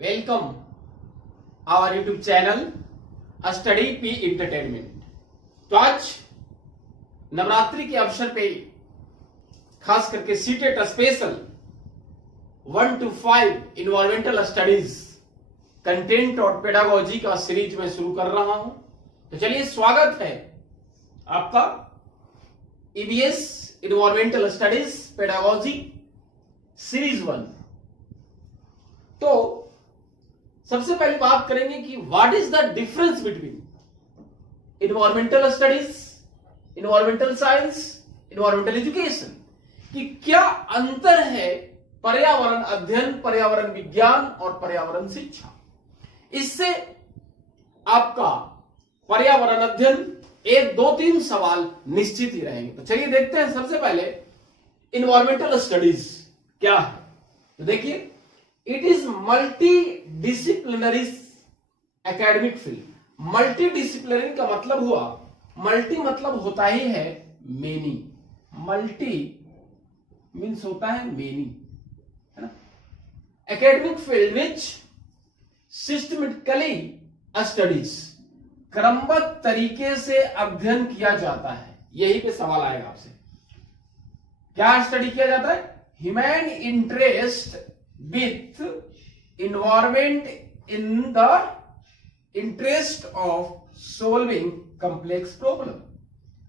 Welcome our YouTube channel study P entertainment. तो आज नवरात्रि के अवसर पे खास करके CTET special 1 to 5 environmental studies content और पेडागोजी का सीरीज में शुरू कर रहा हूं। तो चलिए स्वागत है आपका EBS environmental studies pedagogy series 1। तो सबसे पहले बात करेंगे कि what is the difference between environmental studies, environmental science, environmental education, कि क्या अंतर है पर्यावरण अध्ययन, पर्यावरण विज्ञान और पर्यावरण शिक्षा। इससे आपका पर्यावरण अध्ययन 1, 2, 3 सवाल निश्चित ही रहेंगे। तो चलिए देखते हैं सबसे पहले इन्वायरमेंटल स्टडीज क्या है। तो देखिए, it is multi disciplinary academic field. Multi disciplinary का मतलब हुआ, मल्टी मतलब होता ही है मेनी, मल्टी मीन्स होता है मेनी, है ना। Academic field which systematically studies, क्रमबद्ध तरीके से अध्ययन किया जाता है। यही पे सवाल आएगा आपसे, क्या स्टडी किया जाता है? Human interest with environment in the interest of solving complex problem।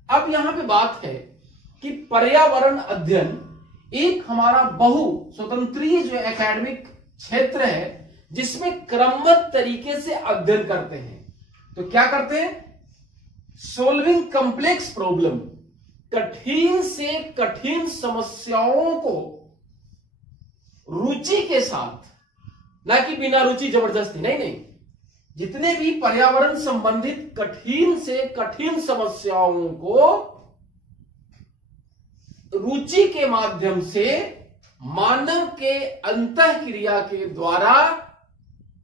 अब यहां पे बात है कि पर्यावरण अध्ययन एक हमारा बहु स्वतंत्रीय जो एकेडमिक क्षेत्र है जिसमें क्रमबद्ध तरीके से अध्ययन करते हैं। तो क्या करते हैं? सोल्विंग कॉम्प्लेक्स प्रॉब्लम, कठिन से कठिन समस्याओं को रुचि के साथ, ना कि बिना रुचि जबरदस्ती, नहीं, जितने भी पर्यावरण संबंधित कठिन से कठिन समस्याओं को रुचि के माध्यम से मानव के अंतःक्रिया के द्वारा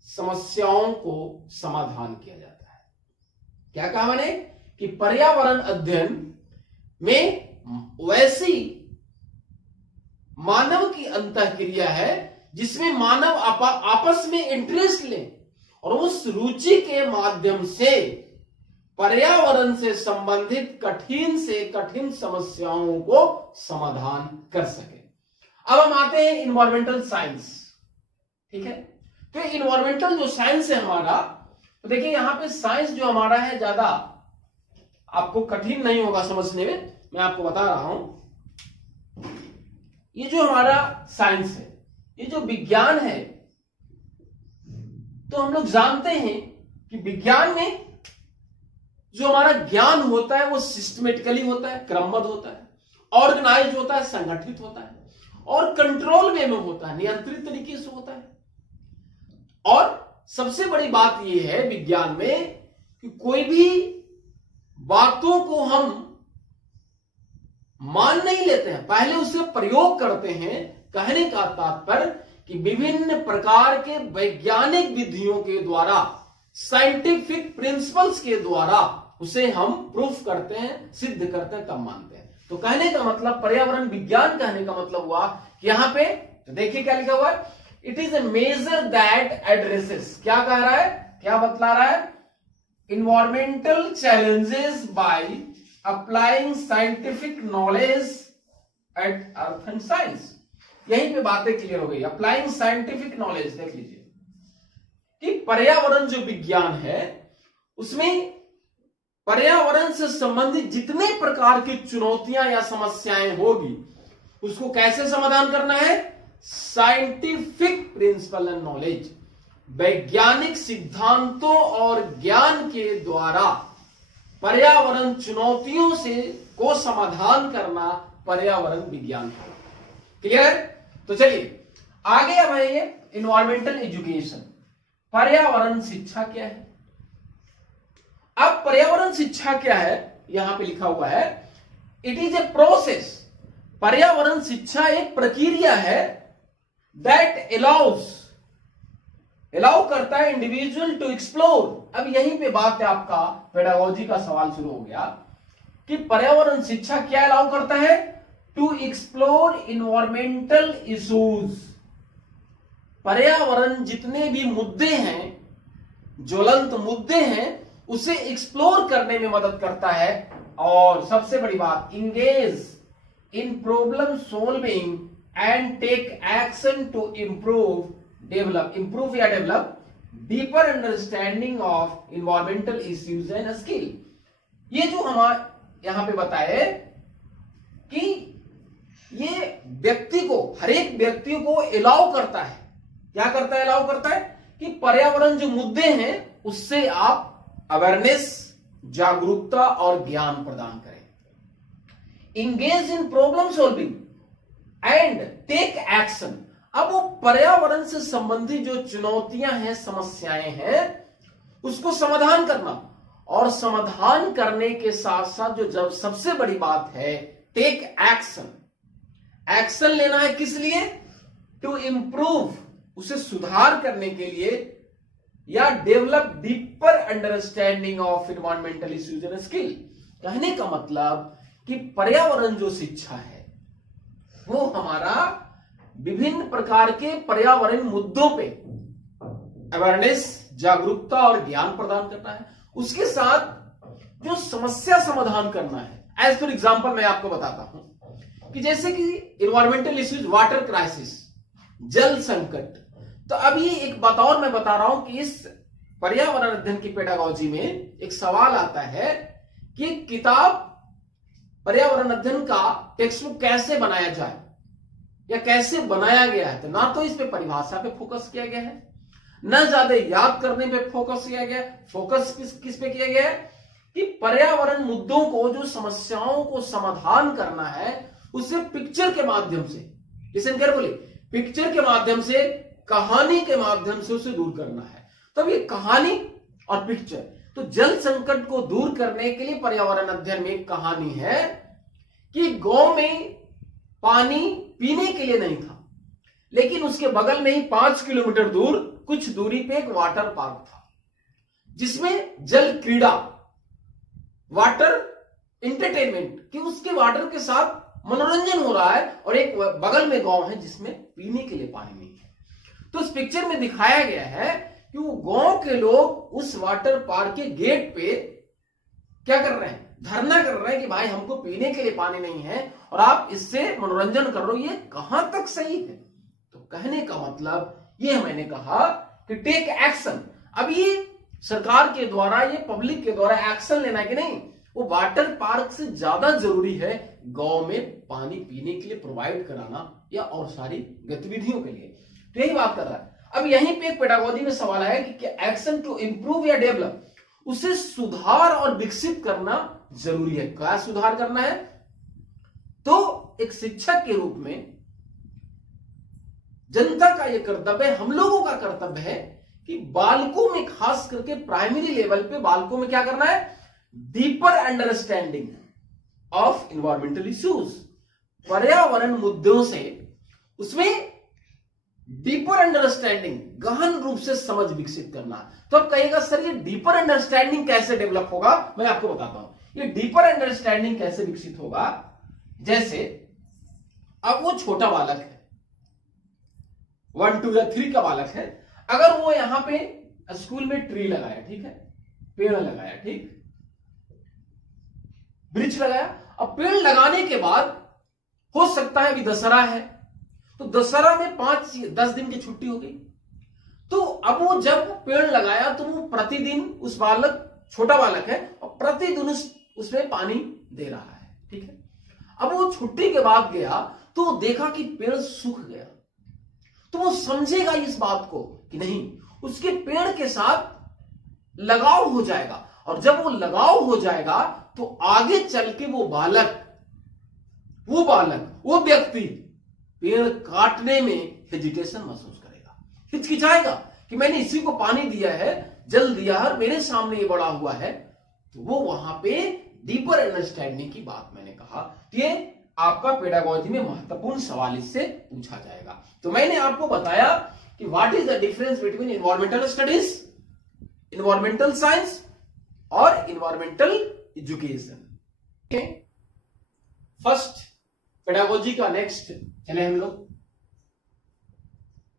समस्याओं को समाधान किया जाता है। क्या कहा मैंने? कि पर्यावरण अध्ययन में वैसी मानव की अंतःक्रिया है जिसमें मानव आपस में इंटरेस्ट ले और उस रुचि के माध्यम से पर्यावरण से संबंधित कठिन से कठिन समस्याओं को समाधान कर सके। अब हम आते हैं इन्वायरमेंटल साइंस। ठीक है, तो इन्वायरमेंटल जो साइंस है हमारा, तो देखिए यहां पे साइंस जो हमारा है ज्यादा आपको कठिन नहीं होगा समझने में, मैं आपको बता रहा हूं। ये जो हमारा साइंस है, ये जो विज्ञान है, तो हम लोग जानते हैं कि विज्ञान में जो हमारा ज्ञान होता है वो सिस्टमेटिकली होता है, क्रमबद्ध होता है, ऑर्गेनाइज होता है, संगठित होता है और कंट्रोल वे में होता है, नियंत्रित तरीके से होता है। और सबसे बड़ी बात यह है विज्ञान में कि कोई भी बातों को हम मान नहीं लेते हैं, पहले उससे प्रयोग करते हैं। कहने का तात्पर्य कि विभिन्न प्रकार के वैज्ञानिक विधियों के द्वारा, साइंटिफिक प्रिंसिपल्स के द्वारा उसे हम प्रूफ करते हैं, सिद्ध करते हैं, तब मानते हैं। तो कहने का मतलब पर्यावरण विज्ञान कहने का मतलब हुआ कि यहां पे तो देखिए क्या लिखा हुआ है, it is a measure that addresses, क्या कह रहा है, क्या बतला रहा है? Environmental challenges by applying scientific knowledge at earth and science. यहीं पे बातें क्लियर हो गई। अप्लाइंग साइंटिफिक नॉलेज, देख लीजिए कि पर्यावरण जो विज्ञान है उसमें पर्यावरण से संबंधित जितने प्रकार की चुनौतियां या समस्याएं होगी उसको कैसे समाधान करना है? साइंटिफिक प्रिंसिपल एंड नॉलेज, वैज्ञानिक सिद्धांतों और ज्ञान के द्वारा पर्यावरण चुनौतियों से को समाधान करना पर्यावरण विज्ञान है। क्लियर? तो चलिए आगे अब है ये इन्वायरमेंटल एजुकेशन, पर्यावरण शिक्षा क्या है। अब पर्यावरण शिक्षा क्या है, यहां पे लिखा हुआ है, इट इज ए प्रोसेस। पर्यावरण शिक्षा एक प्रक्रिया है दैट अलाउ करता है इंडिविजुअल टू एक्सप्लोर। अब यहीं पे बात है, आपका पेडागोजी का सवाल शुरू हो गया कि पर्यावरण शिक्षा क्या अलाउ करता है? टू एक्सप्लोर इन्वायरमेंटल इश्यूज, पर्यावरण जितने भी मुद्दे हैं, ज्वलंत मुद्दे हैं, उसे एक्सप्लोर करने में मदद करता है। और सबसे बड़ी बात, engage in problem solving and take action to improve या develop deeper understanding of environmental issues and skill. ये जो हम यहां पे बताए कि ये व्यक्ति को, हर एक व्यक्ति को अलाउ करता है, क्या करता है, अलाउ करता है कि पर्यावरण जो मुद्दे हैं उससे आप अवेयरनेस, जागरूकता और ज्ञान प्रदान करें। Engage in problem solving and take action. अब वो पर्यावरण से संबंधित जो चुनौतियां हैं, समस्याएं हैं, उसको समाधान करना, और समाधान करने के साथ साथ जो जब सबसे बड़ी बात है, टेक एक्शन। एक्शन लेना है किस लिए? टू इंप्रूव, उसे सुधार करने के लिए, या develop deeper understanding of environmental issues and skill. कहने का मतलब कि पर्यावरण जो शिक्षा है वो हमारा विभिन्न प्रकार के पर्यावरण मुद्दों पे अवेयरनेस, जागरूकता और ज्ञान प्रदान करना है। उसके साथ जो समस्या समाधान करना है, एज फॉर एग्जांपल मैं आपको बताता हूं कि जैसे कि इन्वायरमेंटल इश्यूज, वाटर क्राइसिस, जल संकट। तो अभी एक बात और मैं बता रहा हूं कि इस पर्यावरण अध्ययन की पेडागोजी में एक सवाल आता है कि किताब पर्यावरण अध्ययन का टेक्स्ट बुक कैसे बनाया जाए या कैसे बनाया गया है। तो ना तो इस पे परिभाषा पे फोकस किया गया है, ना ज्यादा याद करने पे फोकस किया गया। फोकस किस पे किया गया है कि पर्यावरण मुद्दों को, जो समस्याओं को समाधान करना है, उसे पिक्चर के माध्यम से, लिसन केयरफुली, पिक्चर के माध्यम से, कहानी के माध्यम से उसे दूर करना है। तब ये कहानी और पिक्चर, तो जल संकट को दूर करने के लिए पर्यावरण अध्ययन में एक कहानी है कि गांव में पानी पीने के लिए नहीं था, लेकिन उसके बगल में ही 5 किलोमीटर दूर कुछ दूरी पे एक वाटर पार्क था, जिसमें जल क्रीड़ा, वाटर एंटरटेनमेंट, कि उसके वाटर के साथ मनोरंजन हो रहा है, और एक बगल में गांव है जिसमें पीने के लिए पानी नहीं है। तो इस पिक्चर में दिखाया गया है कि वो गांव के लोग उस वाटर पार्क के गेट पे क्या कर रहे हैं, धरना कर रहे हैं कि भाई हमको पीने के लिए पानी नहीं है और आप इससे मनोरंजन कर रहे हो। ये कहां तक सही है? तो कहने का मतलब ये मैंने कहा कि टेक एक्शन। अब ये सरकार के द्वारा, ये पब्लिक के द्वारा एक्शन लेना है कि नहीं, वो वाटर पार्क से ज्यादा जरूरी है गांव में पानी पीने के लिए प्रोवाइड कराना या और सारी गतिविधियों के लिए। तो यही बात कर रहा है। अब यहीं पे एक पेडागोजी में सवाल है कि एक्शन टू इंप्रूव या डेवलप, उसे सुधार और विकसित करना जरूरी है। क्या सुधार करना है? तो एक शिक्षक के रूप में जनता का यह कर्तव्य है, हम लोगों का कर्तव्य है कि बालकों में, खास करके प्राइमरी लेवल पे बालकों में क्या करना है, deeper understanding of environmental issues, पर्यावरण मुद्दों से उसमें डीपर अंडरस्टैंडिंग, गहन रूप से समझ विकसित करना। तो अब कहेगा सर ये डीपर अंडरस्टैंडिंग कैसे डेवलप होगा? मैं आपको बताता हूं ये डीपर अंडरस्टैंडिंग कैसे विकसित होगा। जैसे अब वो छोटा बालक है, 1, 2 या 3 का बालक है, अगर वो यहां पे स्कूल में ट्री लगाया, ठीक है, पेड़ लगाया, ठीक, वृक्ष लगाया। अब पेड़ लगाने के बाद हो सकता है अभी दशहरा है, तो दशहरा में 5-10 दिन की छुट्टी हो गई। तो अब वो जब पेड़ लगाया तो वो प्रतिदिन, उस बालक, छोटा बालक है, और प्रतिदिन उसमें पानी दे रहा है, ठीक है। अब वो छुट्टी के बाद गया तो वो देखा कि पेड़ सूख गया, तो वो समझेगा इस बात को कि नहीं, उसके पेड़ के साथ लगाव हो जाएगा, और जब वो लगाव हो जाएगा तो आगे चल के वो व्यक्ति पेड़ काटने में हेजिटेशन महसूस करेगा, हिचकिचाएगा कि मैंने इसी को पानी दिया है, जल दिया है, मेरे सामने ये बड़ा हुआ है। तो वो वहां पे डीपर अंडरस्टैंडिंग की बात मैंने कहा। ये आपका पेडागोजी में महत्वपूर्ण सवाल इससे पूछा जाएगा। तो मैंने आपको बताया कि what is the difference between environmental studies, environmental science और इन्वायरमेंटल एजुकेशन। फर्स्ट पेडागोजी का नेक्स्ट चले हम लोग।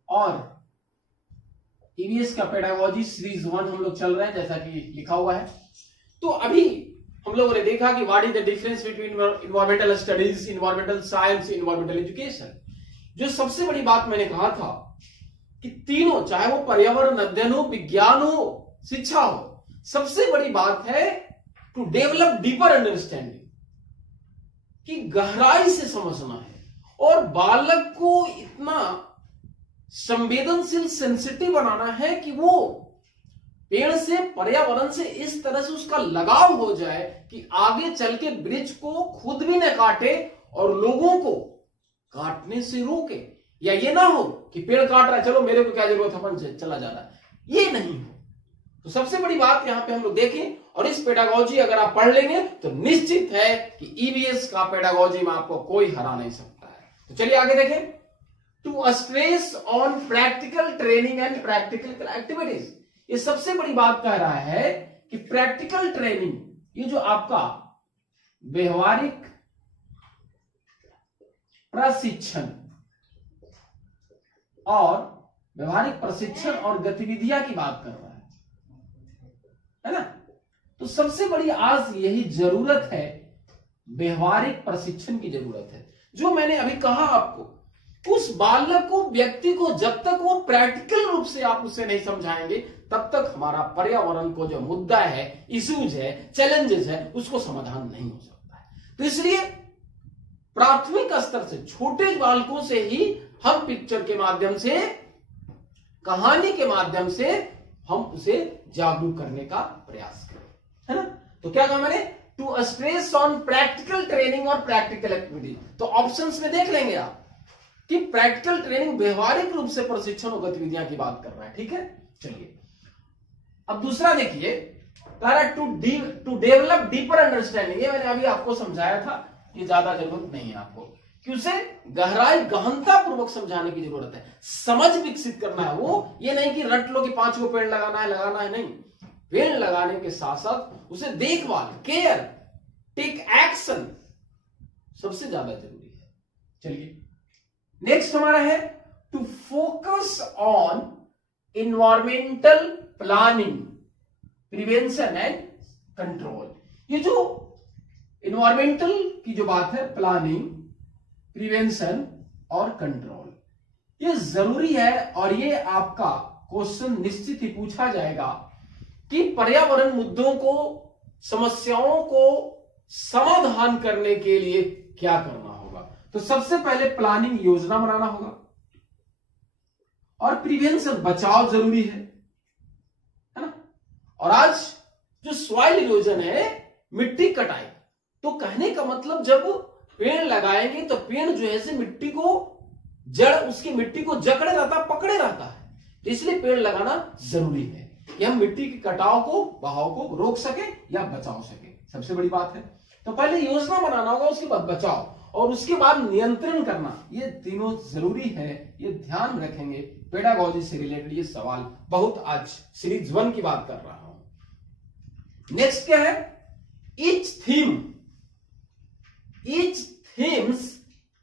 और ईवीएस का पेडागोजी सीरीज 1 हम लोग चल रहे हैं, जैसा कि लिखा हुआ है। तो अभी हम लोगों ने देखा कि what is the difference between environmental studies, environmental science, environmental education. जो सबसे बड़ी बात मैंने कहा था कि तीनों, चाहे वो पर्यावरण अध्ययन हो, विज्ञान हो, शिक्षा हो, सबसे बड़ी बात है टू डेवलप डीपर अंडरस्टैंडिंग, कि गहराई से समझना है और बालक को इतना संवेदनशील, सेंसिटिव बनाना है कि वो पेड़ से, पर्यावरण से इस तरह से उसका लगाव हो जाए कि आगे चल के वृक्ष को खुद भी न काटे और लोगों को काटने से रोके। या ये ना हो कि पेड़ काट रहा है, चलो मेरे को क्या जरूरत है, अपन चला जा रहा है, ये नहीं हो। तो सबसे बड़ी बात यहां पे हम लोग देखें, और इस पेडागोजी अगर आप पढ़ लेंगे तो निश्चित है कि ईवीएस का पेडागोजी में आपको कोई हरा नहीं सकता है। तो चलिए आगे देखें। To stress on practical training and practical activities, ये सबसे बड़ी बात कह रहा है कि प्रैक्टिकल ट्रेनिंग, ये जो आपका व्यवहारिक प्रशिक्षण और गतिविधियां की बात कर रहा है ना। तो सबसे बड़ी आज यही जरूरत है, व्यवहारिक प्रशिक्षण की जरूरत है। जो मैंने अभी कहा आपको, उस बालक को, व्यक्ति को जब तक वो प्रैक्टिकल रूप से आप उसे नहीं समझाएंगे, तब तक हमारा पर्यावरण को जो मुद्दा है, इश्यूज है, चैलेंजेस है, उसको समाधान नहीं हो सकता है। तो इसलिए प्राथमिक स्तर से, छोटे बालकों से ही हम पिक्चर के माध्यम से, कहानी के माध्यम से हम उसे जागरूक करने का प्रयास करें, है ना। तो क्या कहा मैंने, to stress on practical training और प्रैक्टिकल एक्टिविटी। तो ऑप्शंस में देख लेंगे आप कि प्रैक्टिकल ट्रेनिंग व्यवहारिक रूप से प्रशिक्षण और गतिविधियां की बात कर रहा है, ठीक है। चलिए अब दूसरा देखिए, कह रहा है टू डेवलप डीपर अंडरस्टैंडिंग। ये मैंने अभी आपको समझाया था, ये ज्यादा जरूरत नहीं है आपको, कि उसे गहराई, गहनता पूर्वक समझाने की जरूरत है, समझ विकसित करना है। वो ये नहीं कि रट लो कि 5 को पेड़ लगाना है नहीं। पेड़ लगाने के साथ साथ उसे देखभाल, केयर, टेक एक्शन सबसे ज्यादा जरूरी है। चलिए नेक्स्ट हमारा है to focus on environmental planning, prevention and control. ये जो इन्वायरमेंटल की जो बात है, प्लानिंग, प्रिवेंशन और कंट्रोल, ये जरूरी है। और ये आपका क्वेश्चन निश्चित ही पूछा जाएगा कि पर्यावरण मुद्दों को, समस्याओं को समाधान करने के लिए क्या करना होगा। तो सबसे पहले प्लानिंग, योजना बनाना होगा, और प्रिवेंशन, बचाव जरूरी है ना। और आज जो सॉइल इरोजन है, मिट्टी कटाई, तो कहने का मतलब जब पेड़ लगाएंगे तो पेड़ जो है से मिट्टी को, जड़ उसकी मिट्टी को जकड़े रहता, पकड़े रहता है। तो इसलिए पेड़ लगाना जरूरी है कि हम मिट्टी के कटाव को, बहाव को रोक सके या बचाव सके, सबसे बड़ी बात है। तो पहले योजना बनाना होगा, उसके बाद बचाव, और उसके बाद नियंत्रण करना। ये तीनों जरूरी है, ये ध्यान रखेंगे। पेडागोजी से रिलेटेड ये सवाल बहुत आज सीरीज 1 की बात कर रहा हूं। नेक्स्ट क्या है, each themes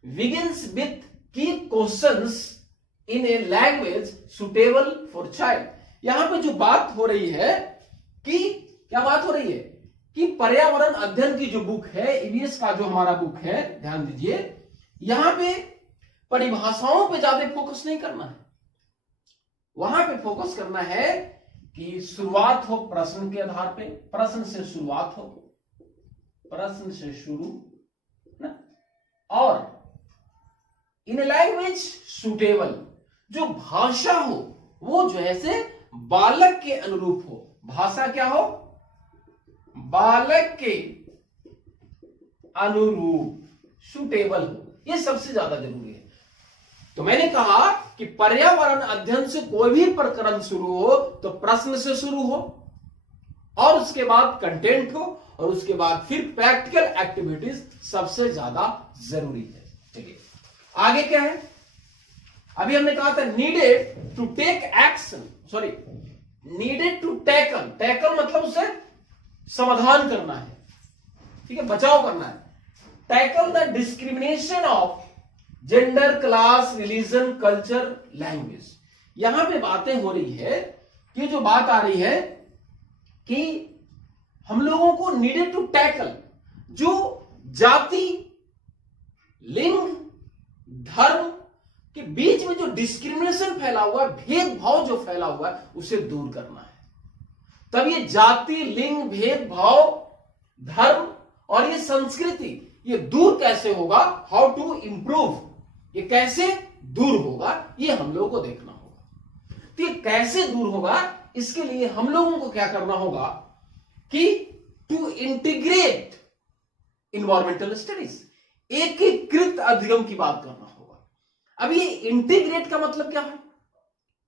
begins with key questions in a language suitable for child। यहां पे जो बात हो रही है कि, क्या बात हो रही है कि पर्यावरण अध्ययन की जो बुक है, ईवीएस का जो हमारा बुक है, ध्यान दीजिए, यहां पे परिभाषाओं पे ज्यादा फोकस नहीं करना है। वहां पे फोकस करना है कि शुरुआत हो प्रश्न के आधार पे, प्रश्न से शुरुआत हो, प्रश्न से शुरू ना, और इन लैंग्वेज सुटेबल, जो भाषा हो वो जो है से बालक के अनुरूप हो। भाषा क्या हो, बालक के अनुरूप, सुटेबल हो, ये सबसे ज्यादा जरूरी है। तो मैंने कहा कि पर्यावरण अध्ययन से कोई भी प्रकरण शुरू हो तो प्रश्न से शुरू हो, और उसके बाद कंटेंट हो, और उसके बाद फिर प्रैक्टिकल एक्टिविटीज सबसे ज्यादा जरूरी है। चलिए आगे क्या है, अभी हमने कहा था needed to take action, sorry needed to tackle, tackle मतलब उसे समाधान करना है, ठीक है, बचाव करना है। Tackle the discrimination of gender, class, religion, culture, language. यहां पे बातें हो रही है कि जो बात आ रही है कि हम लोगों को नीडेड टू टैकल जो जाति, लिंग, धर्म के बीच में जो डिस्क्रिमिनेशन फैला हुआ है, भेदभाव जो फैला हुआ है, उसे दूर करना है। तब ये जाति, लिंग, भेदभाव, धर्म और ये संस्कृति, ये दूर कैसे होगा, हाउ टू इंप्रूव, ये कैसे दूर होगा, ये हम लोगों को देखना होगा। तो ये कैसे दूर होगा, इसके लिए हम लोगों को क्या करना होगा कि टू इंटीग्रेट इन्वायरमेंटल स्टडीज, एकीकृत अध्ययन की बात करना होगा। अब ये इंटीग्रेट का मतलब क्या है,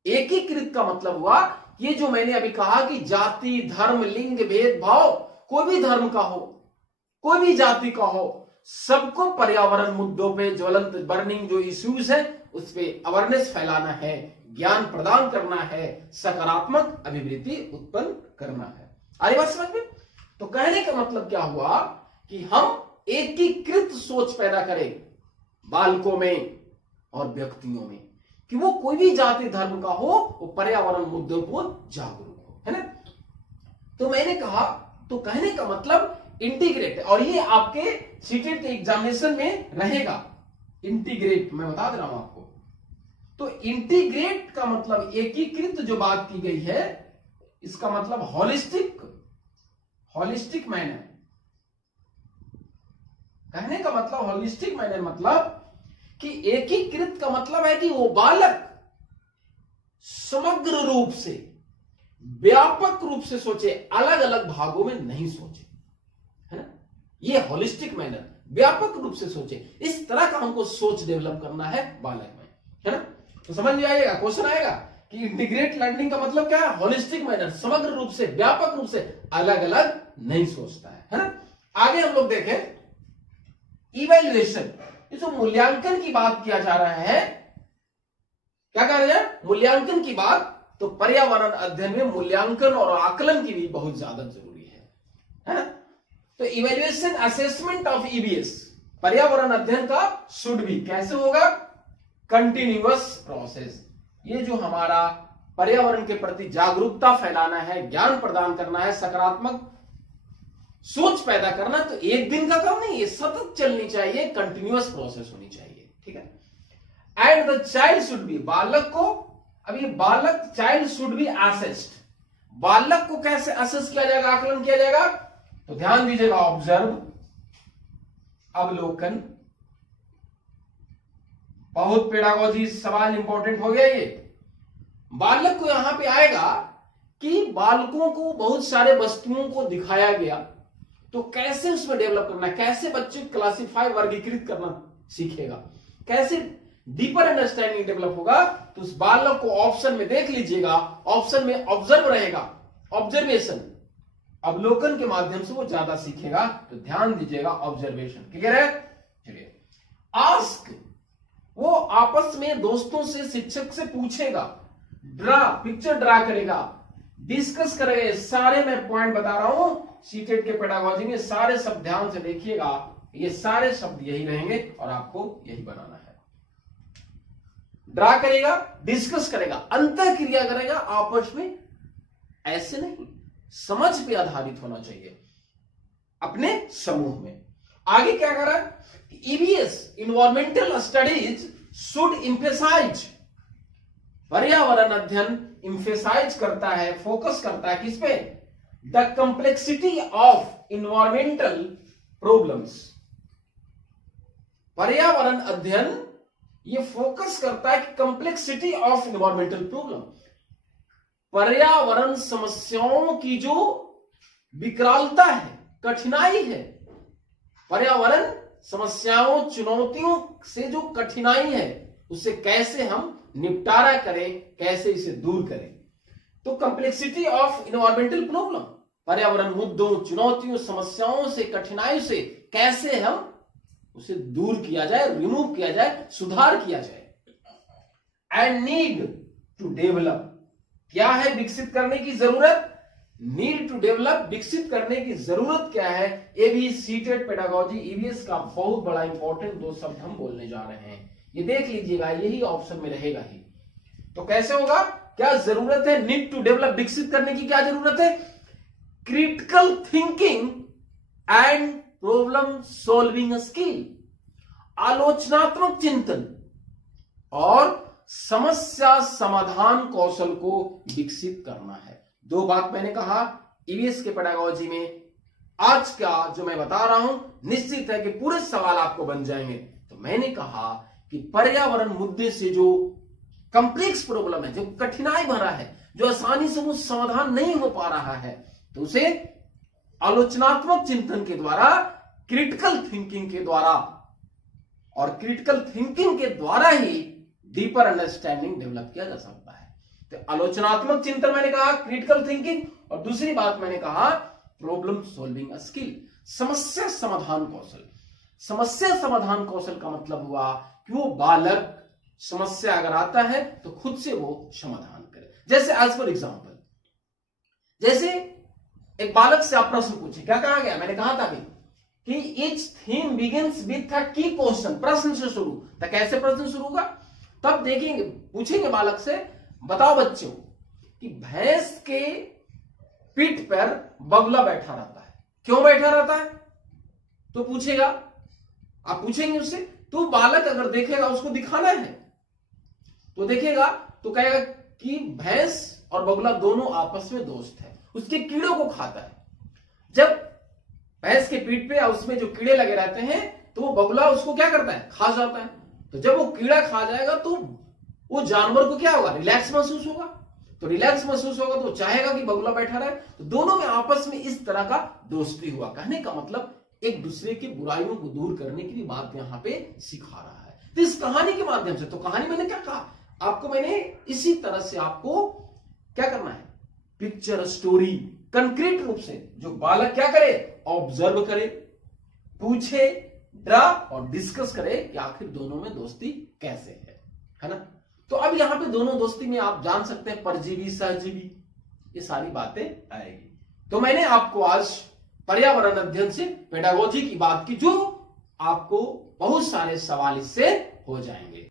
एकीकृत का मतलब हुआ ये जो मैंने अभी कहा कि जाति, धर्म, लिंग, भेदभाव, कोई भी धर्म का हो, कोई भी जाति का हो, सबको पर्यावरण मुद्दों पे ज्वलंत बर्निंग जो इश्यूज है उस पे अवेयरनेस फैलाना है, ज्ञान प्रदान करना है, सकारात्मक अभिवृद्धि उत्पन्न करना है। आगे बात समझ में? तो कहने का मतलब क्या हुआ कि हम एकीकृत सोच पैदा करें बालकों में और व्यक्तियों में कि वो कोई भी जाति धर्म का हो, वो पर्यावरण मुद्दों को जागरूक हो, है ना। तो मैंने कहा, तो कहने का मतलब इंटीग्रेट, और ये आपके सीटेट के एग्जामिनेशन में रहेगा इंटीग्रेट, मैं बता दे रहा हूं आपको। तो इंटीग्रेट का मतलब एकीकृत जो बात की गई है, इसका मतलब हॉलिस्टिक मैनर। कहने का मतलब हॉलिस्टिक मैनर मतलब कि एकीकृत का मतलब है कि वो बालक समग्र रूप से, व्यापक रूप से सोचे, अलग अलग भागों में नहीं सोचे, है ना। ये हॉलिस्टिक मैनर, व्यापक रूप से सोचे, इस तरह का हमको सोच डेवलप करना है बालक में, है ना। तो समझ में आएगा, क्वेश्चन आएगा कि इंटीग्रेट लर्निंग का मतलब क्या है, हॉलिस्टिक मैनर, समग्र रूप से, व्यापक रूप से, अलग अलग नहीं सोचता है ना। आगे हम लोग देखें इवैल्यूएशन, ये जो मूल्यांकन की बात किया जा रहा है, क्या कह रहे हैं, मूल्यांकन की बात। तो पर्यावरण अध्ययन में मूल्यांकन और आकलन की भी बहुत ज्यादा जरूरी है ना। तो इवैल्यूएशन असेसमेंट ऑफ ईबीएस, पर्यावरण अध्ययन का शुड भी कैसे होगा, कंटिन्यूअस प्रोसेस। ये जो हमारा पर्यावरण के प्रति जागरूकता फैलाना है, ज्ञान प्रदान करना है, सकारात्मक सोच पैदा करना, तो एक दिन का काम नहीं, ये सतत चलनी चाहिए, कंटिन्यूअस प्रोसेस होनी चाहिए, ठीक है। And the child should be, बालक को, अब ये बालक, चाइल्ड शुड बी असेस्ड, बालक को कैसे असेस किया जाएगा, आकलन किया जाएगा, तो ध्यान दीजिएगा, ऑब्जर्व, अवलोकन, बहुत पेडागोजी सवाल इंपॉर्टेंट हो गया ये। बालक को यहां पे आएगा कि बालकों को बहुत सारे वस्तुओं को दिखाया गया, तो कैसे उसमें डेवलप करना, कैसे बच्चे क्लासिफाई, वर्गीकृत करना सीखेगा, कैसे डीपर अंडरस्टैंडिंग डेवलप होगा। तो उस बालक को ऑप्शन में देख लीजिएगा, ऑप्शन में ऑब्जर्व रहेगा, ऑब्जर्वेशन, अवलोकन के माध्यम से वो ज्यादा सीखेगा, तो ध्यान दीजिएगा, ऑब्जर्वेशन, क्लियर है। चलिए, आस्क, वो आपस में दोस्तों से, शिक्षक से पूछेगा, ड्रा, पिक्चर ड्रा करेगा, डिस्कस करेगा। सारे मैं पॉइंट बता रहा हूं सीटेट के पेडागोजी में, सारे शब्द ध्यान से देखिएगा, ये सारे शब्द यही रहेंगे और आपको यही बनाना है। ड्रा करेगा, डिस्कस करेगा, अंतर क्रिया करेगा आपस में, ऐसे नहीं, समझ पे आधारित होना चाहिए अपने समूह में। आगे क्या कर रहा है, EVS environmental studies should emphasise, पर्यावरण अध्ययन एम्फेसाइज करता है, फोकस करता है किस पे, the complexity of environmental problems. पर्यावरण अध्ययन ये फोकस करता है कि कंप्लेक्सिटी ऑफ इन्वायरमेंटल प्रॉब्लम, पर्यावरण समस्याओं की जो विकरालता है, कठिनाई है, पर्यावरण समस्याओं, चुनौतियों से जो कठिनाई है, उससे कैसे हम निपटारा करें, कैसे इसे दूर करें। तो कंप्लेक्सिटी ऑफ इन्वायरमेंटल प्रॉब्लम, पर्यावरण मुद्दों, चुनौतियों, समस्याओं से, कठिनाइयों से कैसे हम उसे दूर किया जाए, रिमूव किया जाए, सुधार किया जाए। एंड नीड टू डेवलप, क्या है विकसित करने की जरूरत, नीड टू डेवलप, विकसित करने की जरूरत क्या है। ये भी सीटेट पेडागोजी ईवीएस का बहुत बड़ा इंपॉर्टेंट दो शब्द हम बोलने जा रहे हैं, ये देख लीजिएगा, यही ऑप्शन में रहेगा ही। तो कैसे होगा? क्या जरूरत है? नीड टू डेवलप, विकसित करने की क्या जरूरत है? Critical thinking and problem solving skill, आलोचनात्मक चिंतन और समस्या समाधान कौशल को विकसित करना है। दो बात मैंने कहा ईवीएस के पेडागोजी में। आज का जो मैं बता रहा हूं निश्चित है कि पूरे सवाल आपको बन जाएंगे। तो मैंने कहा कि पर्यावरण मुद्दे से जो कॉम्प्लेक्स प्रॉब्लम है, जो कठिनाई भरा है, जो आसानी से वो समाधान नहीं हो पा रहा है, तो उसे आलोचनात्मक चिंतन के द्वारा, क्रिटिकल थिंकिंग के द्वारा, और क्रिटिकल थिंकिंग के द्वारा ही डीपर अंडरस्टैंडिंग डेवलप किया जा सकता है। तो आलोचनात्मक चिंतन मैंने कहा, क्रिटिकल थिंकिंग, और दूसरी बात मैंने कहा प्रॉब्लम सॉल्विंग स्किल, समस्या समाधान कौशल। समस्या समाधान कौशल का मतलब हुआ कि वो बालक समस्या अगर आता है तो खुद से वो समाधान करे। जैसे एज फॉर एग्जाम्पल, जैसे एक बालक से आप प्रश्न पूछे, क्या कहा गया? मैंने कहा था कि each theme begins with a की क्वेश्चन, प्रश्न से शुरू। तो कैसे प्रश्न शुरू होगा? तब देखेंगे, पूछेंगे बालक से, बताओ बच्चों कि भैंस के पीठ पर बगुला बैठा रहता है, क्यों बैठा रहता है? तो पूछेगा, आप पूछेंगे उससे, तो बालक अगर देखेगा, उसको दिखाना है, तो देखेगा तो कहेगा कि भैंस और बगुला दोनों आपस में दोस्त है, उसके कीड़ों को खाता है। जब भैंस के पीठ पे या उसमें जो कीड़े लगे रहते हैं, तो वो बगुला उसको क्या करता है? खा जाता है। तो जब वो कीड़ा खा जाएगा तो वो जानवर को क्या होगा? रिलैक्स महसूस होगा। तो रिलैक्स महसूस होगा तो चाहेगा कि बगुला बैठा रहे। तो दोनों में आपस में इस तरह का दोस्ती हुआ। कहने का मतलब एक दूसरे की बुराइयों को दूर करने की भी बात यहां पे सिखा रहा है। तो इस कहानी के माध्यम से, तो कहानी मैंने क्या कहा आपको? मैंने इसी तरह से आपको क्या करना है? पिक्चर स्टोरी कंक्रीट रूप से, जो बालक क्या करे? ऑब्जर्व करे, पूछे, ड्रा और डिस्कस करे कि आखिर दोनों में दोस्ती कैसे है ना? तो अब यहां पे दोनों दोस्ती में आप जान सकते हैं परजीवी, सहजीवी, ये सारी बातें आएगी। तो मैंने आपको आज पर्यावरण अध्ययन से पेडागोजी की बात की, जो आपको बहुत सारे सवाल इससे हो जाएंगे।